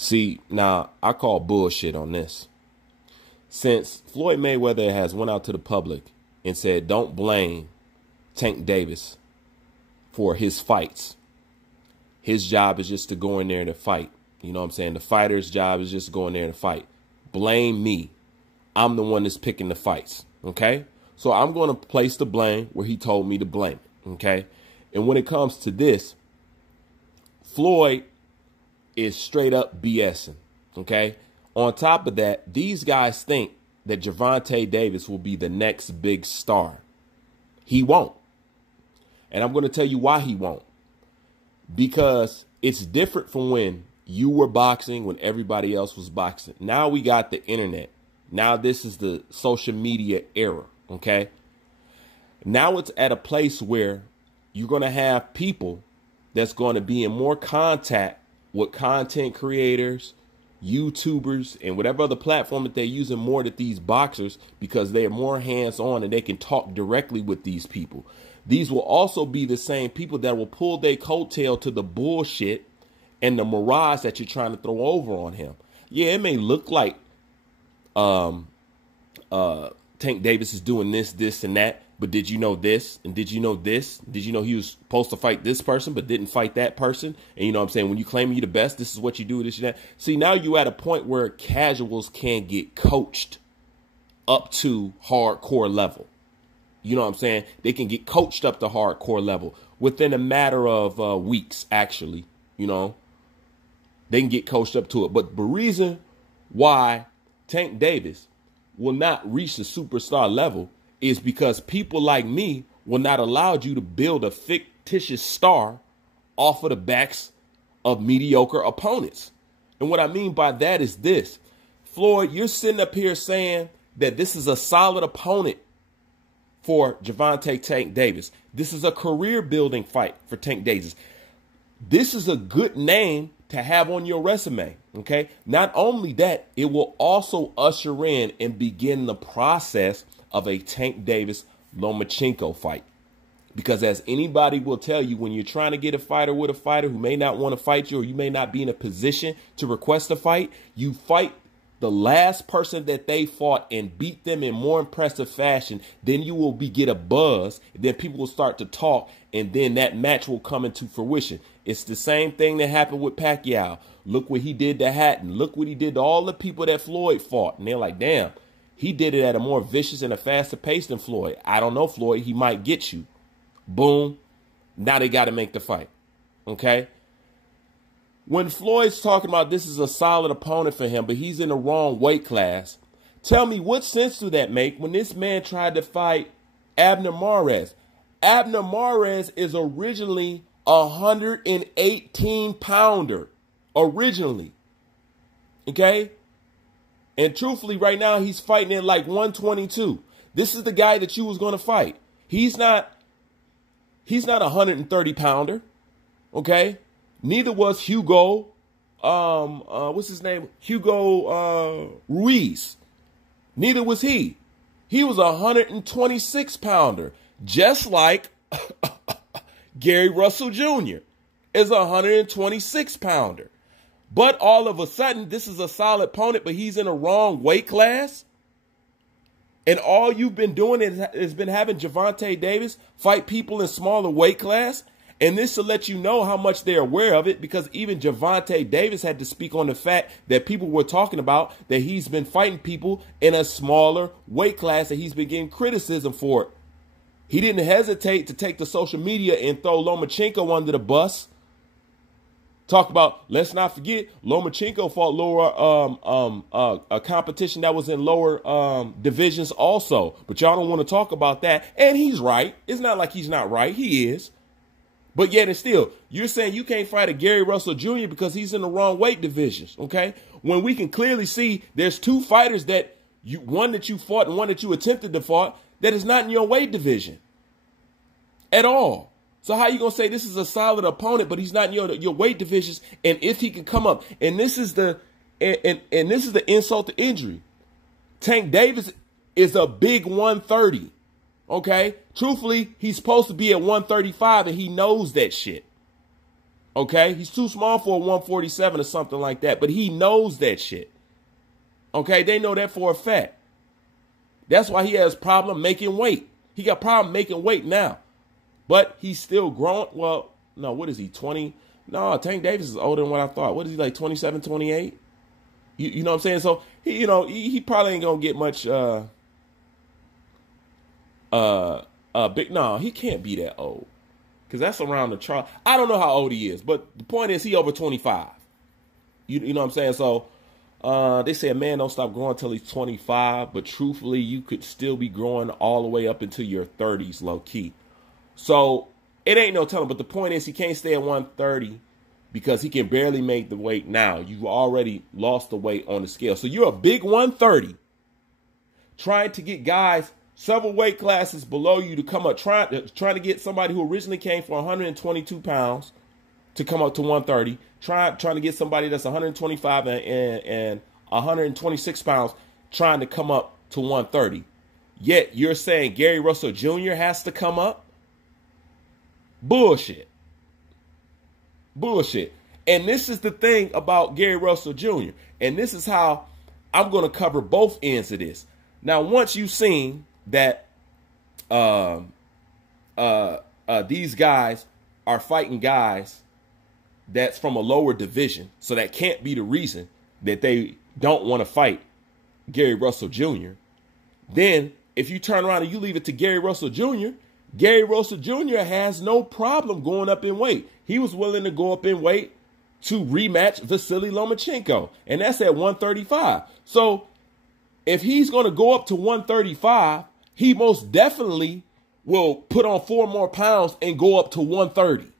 See, now I call bullshit on this. Since Floyd Mayweather has went out to the public and said, don't blame Tank Davis for his fights. His job is just to go in there and to fight. You know what I'm saying? The fighter's job is just to go in there and fight. Blame me. I'm the one that's picking the fights. OK, so I'm going to place the blame where he told me to blame it. OK, and when it comes to this, Floyd is straight up BSing. OK, on top of that, these guys think that Gervonta Davis will be the next big star. He won't. And I'm going to tell you why he won't. Because it's different from when you were boxing, when everybody else was boxing. Now we got the internet. Now this is the social media era. OK, now it's at a place where you're going to have people that's going to be in more contact with content creators, YouTubers, and whatever other platform that they're using more than these boxers, because they are more hands-on and they can talk directly with these people. These will also be the same people that will pull their coattail to the bullshit and the mirage that you're trying to throw over on him. Yeah, it may look like Tank Davis is doing this, this, and that. But did you know this? And did you know this? Did you know he was supposed to fight this person, but didn't fight that person? And you know what I'm saying? When you claim you're the best, this is what you do, this and that. See, now you're at a point where casuals can get coached up to hardcore level. You know what I'm saying? They can get coached up to hardcore level within a matter of weeks, actually. You know, they can get coached up to it. But the reason why Tank Davis will not reach the superstar level is because people like me will not allow you to build a fictitious star off of the backs of mediocre opponents. And what I mean by that is this. Floyd, you're sitting up here saying that this is a solid opponent for Gervonta Tank Davis. This is a career building fight for Tank Davis. This is a good name to have on your resume. OK, not only that, it will also usher in and begin the process of a Tank Davis Lomachenko fight. Because as anybody will tell you, when you're trying to get a fighter with a fighter who may not want to fight you, or you may not be in a position to request a fight, you fight the last person that they fought and beat them in more impressive fashion. Then you will get a buzz. Then people will start to talk, and then that match will come into fruition. It's the same thing that happened with Pacquiao. Look what he did to Hatton. Look what he did to all the people that Floyd fought. And they're like, damn, he did it at a more vicious and a faster pace than Floyd. I don't know, Floyd. He might get you. Boom. Now they got to make the fight. OK. When Floyd's talking about this is a solid opponent for him, but he's in the wrong weight class. Tell me, what sense do that make when this man tried to fight Abner Mares? Abner Mares is originally a 118-pounder. Originally. OK. And truthfully, right now, he's fighting at like 122. This is the guy that you was going to fight. He's not a 130-pounder. OK. Neither was Hugo. What's his name? Hugo Ruiz. Neither was he. He was a 126-pounder, just like Gary Russell Jr. is a 126-pounder. But all of a sudden, this is a solid opponent, but he's in a wrong weight class. And all you've been doing has been having Gervonta Davis fight people in smaller weight class. And this to let you know how much they're aware of it, because even Gervonta Davis had to speak on the fact that people were talking about that he's been fighting people in a smaller weight class, that he's been getting criticism for it. He didn't hesitate to take to social media and throw Lomachenko under the bus. Talk about, let's not forget, Lomachenko fought lower a competition that was in lower divisions also. But y'all don't want to talk about that. And he's right. It's not like he's not right. He is. But yet and still, you're saying you can't fight a Gary Russell Jr. because he's in the wrong weight divisions. OK, when we can clearly see there's two fighters that one that you fought and one that you attempted to fight that is not in your weight division at all. So how you going to say this is a solid opponent, but he's not in your weight divisions? And if he can come up, and this is the this is the insult to injury. Tank Davis is a big 130. OK, truthfully, he's supposed to be at 135, and he knows that shit. Okay, he's too small for a 147 or something like that, but he knows that shit. Okay, they know that for a fact. That's why he has problem making weight. He got problem making weight now, but he's still growing. Well, no, what is he, 20? No, Tank Davis is older than what I thought. What is he, like 27, 28? You know what I'm saying? So, he probably ain't going to get much, big, no, he can't be that old. Because that's around the trial. I don't know how old he is, but the point is he over 25. You know what I'm saying? So, they say a man don't stop growing until he's 25, but truthfully, you could still be growing all the way up into your 30s, low key. So it ain't no telling, but the point is he can't stay at 130 because he can barely make the weight now. You've already lost the weight on the scale. So you're a big 130 trying to get guys several weight classes below you to come up, trying to get somebody who originally came for 122 pounds to come up to 130, trying to get somebody that's 125 and 126 pounds trying to come up to 130. Yet you're saying Gary Russell Jr. has to come up? Bullshit. Bullshit. And this is the thing about Gary Russell Jr. And this is how I'm going to cover both ends of this. Now, once you've seen that these guys are fighting guys that's from a lower division, so that can't be the reason that they don't want to fight Gary Russell Jr., then if you turn around and you leave it to Gary Russell Jr., Gary Russell Jr. has no problem going up in weight. He was willing to go up in weight to rematch Vasily Lomachenko, and that's at 135. So if he's going to go up to 135, he most definitely will put on 4 more pounds and go up to 130.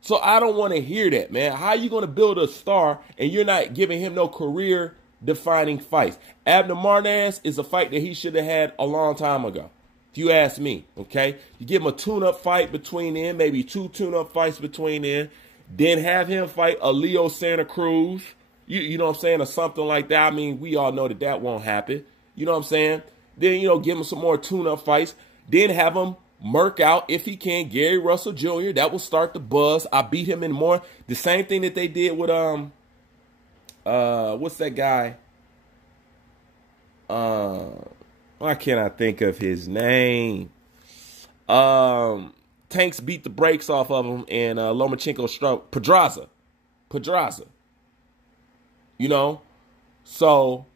So I don't want to hear that, man. How are you going to build a star and you're not giving him no career-defining fights? Abner Martinez is a fight that he should have had a long time ago, if you ask me, okay? You give him a tune-up fight between them, maybe 2 tune-up fights between them, then have him fight a Leo Santa Cruz, you know what I'm saying, or something like that. I mean, we all know that that won't happen. You know what I'm saying? Then, give him some more tune-up fights. Then have him murk out, if he can, Gary Russell Jr. That will start the buzz. I beat him in more. The same thing that they did with, what's that guy? Why can't I think of his name? Tanks beat the brakes off of him, and Lomachenko struck Pedraza. So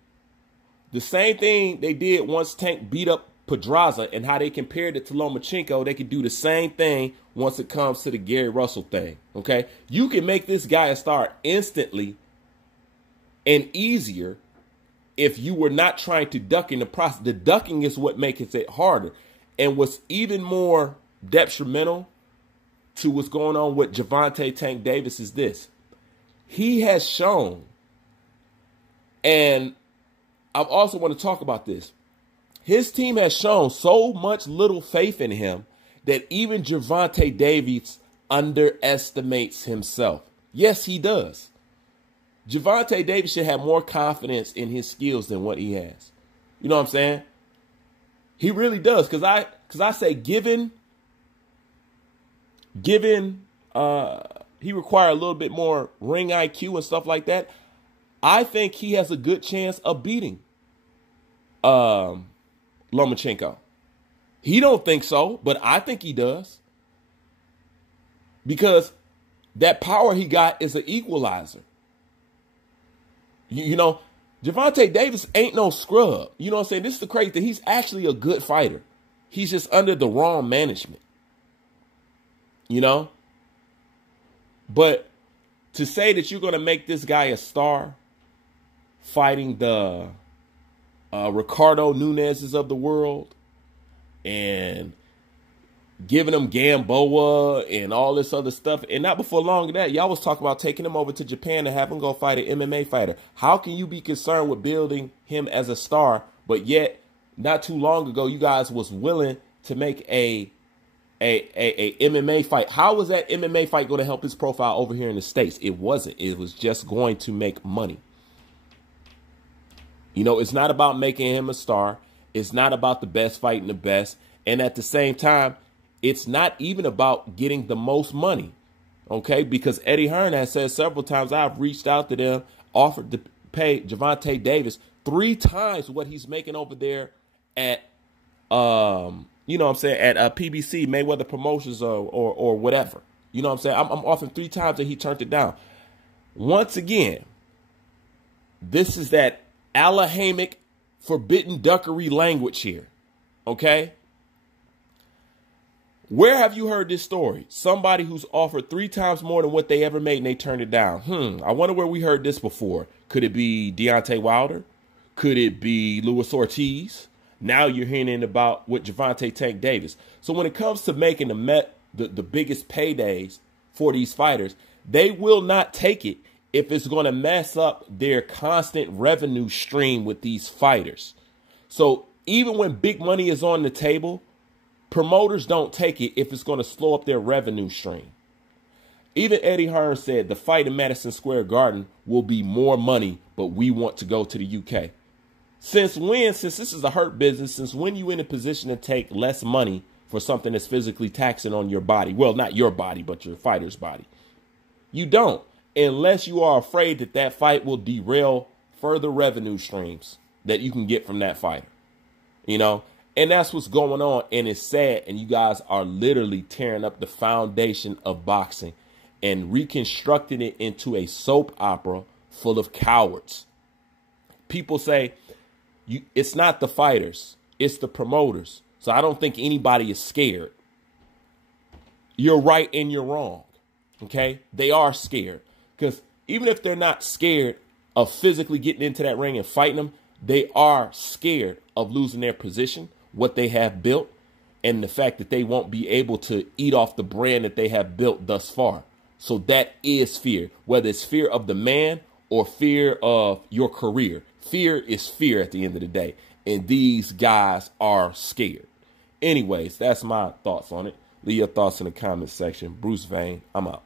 the same thing they did once Tank beat up Pedraza and how they compared it to Lomachenko, they could do the same thing once it comes to the Gary Russell thing, okay? You can make this guy a star instantly and easier if you were not trying to duck in the process. The ducking is what makes it harder. And what's even more detrimental to what's going on with Gervonta Tank Davis is this. He has shown, and I also want to talk about this, his team has shown so much little faith in him that even Gervonta Davis underestimates himself. Yes, he does. Gervonta Davis should have more confidence in his skills than what he has. You know what I'm saying? He really does. Because I say given he require a little bit more ring IQ and stuff like that, I think he has a good chance of beating Lomachenko. He don't think so, but I think he does. Because that power he got is an equalizer. Gervonta Davis ain't no scrub. You know what I'm saying? This is the crazy thing. He's actually a good fighter. He's just under the wrong management. But to say that you're going to make this guy a star fighting the Ricardo Nunez's of the world and giving him Gamboa and all this other stuff, and not before long of that, y'all was talking about taking him over to Japan to have him go fight an MMA fighter. How can you be concerned with building him as a star, but yet not too long ago you guys was willing to make a MMA fight? How was that MMA fight going to help his profile over here in the States? It wasn't. It was just going to make money. It's not about making him a star. It's not about the best fighting the best. And at the same time, it's not even about getting the most money. Okay, because Eddie Hearn has said several times, I've reached out to them, offered to pay Gervonta Davis 3 times what he's making over there at, you know what I'm saying, at PBC, Mayweather Promotions or whatever. You know what I'm saying? I'm offering 3 times and he turned it down. Once again, this is that Alahamic forbidden duckery language here. Okay? Where have you heard this story? Somebody who's offered 3 times more than what they ever made and they turned it down. I wonder where we heard this before. Could it be Deontay Wilder? Could it be Luis Ortiz? Now you're hearing about with Gervonta Tank Davis. So when it comes to making the biggest paydays for these fighters, they will not take it if it's going to mess up their constant revenue stream with these fighters. So even when big money is on the table, promoters don't take it if it's going to slow up their revenue stream. Even Eddie Hearn said the fight in Madison Square Garden will be more money, but we want to go to the UK. Since when, since this is a hurt business, since when you in a position to take less money for something that's physically taxing on your body? Well, not your body, but your fighter's body. You don't, unless you are afraid that that fight will derail further revenue streams that you can get from that fighter. You know? And that's what's going on, and it's sad, and you guys are literally tearing up the foundation of boxing and reconstructing it into a soap opera full of cowards. People say, it's not the fighters, it's the promoters. So I don't think anybody is scared. You're right and you're wrong, okay? They are scared, because even if they're not scared of physically getting into that ring and fighting them, they are scared of losing their position, what they have built, and the fact that they won't be able to eat off the brand that they have built thus far. So that is fear, whether it's fear of the man or fear of your career. Fear is fear at the end of the day, and these guys are scared. Anyways, that's my thoughts on it. Leave your thoughts in the comments section. Bruce Vane, I'm out.